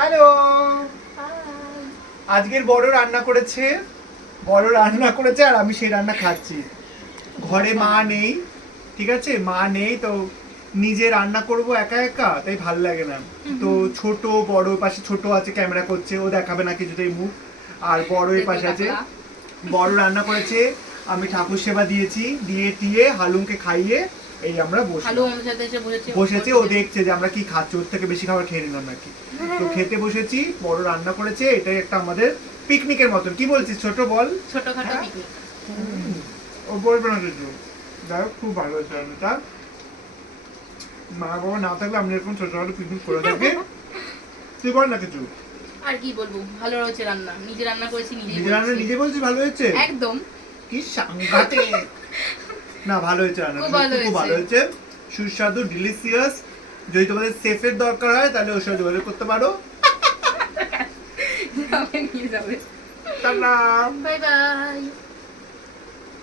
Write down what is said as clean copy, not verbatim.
Hello, আজকের বড় রান্না করেছে আর আমি সেই রান্না খাচ্ছি। ঘরে মা নেই, ঠিক আছে, মা নেই তো নিজে রান্না করব একা একা, তাই ভাল লাগে না। তো ছোট বড় পাশে ছোট আছে, ক্যামেরা করছে, ও দেখাবে না কিছুতেই মুখ। আর বড় এর পাশে আছে, বড় রান্না করেছে, আমি ঠাকুর সেবা দিয়েছি, দিয়ে টিয়ে হালুমকে খাইয়ে এই আমরা বসেছি। ও দেখছে যে আমরা কি খাচ্ছি, ওর থেকে বেশি খাবার খেয়ে নিলাম নাকি। তো খেতে বসেছি, বড় রান্না করেছে, এটাই একটা আমাদের পিকনিকের মতন। কি বলছিস ছোট, বল? ছোটখাটো পিকনিক। ও বলবে না কিছু। যাই হোক, খুব ভালো হয়েছে রান্নাটা। মা বাবা না থাকলে আমি এরকম ছোটখাটো পিকনিক করে থাকি। তুই বল না কিছু। আর কি বলবো, ভালো হয়েছে রান্না, নিজে রান্না করেছি, নিজে রান্না নিজে বলছিস ভালো হয়েছে? একদম। কি সাংঘাতিক। না, ভালো হয়েছে রান্না, খুব ভালো হয়েছে, সুস্বাদু, ডিলিশিয়াস। যদি তোমাদের শেফের দরকার হয় তাহলে ওর সাথে যোগাযোগ করতে পারো। নিয়ে যাবে। টাটা। Bye bye.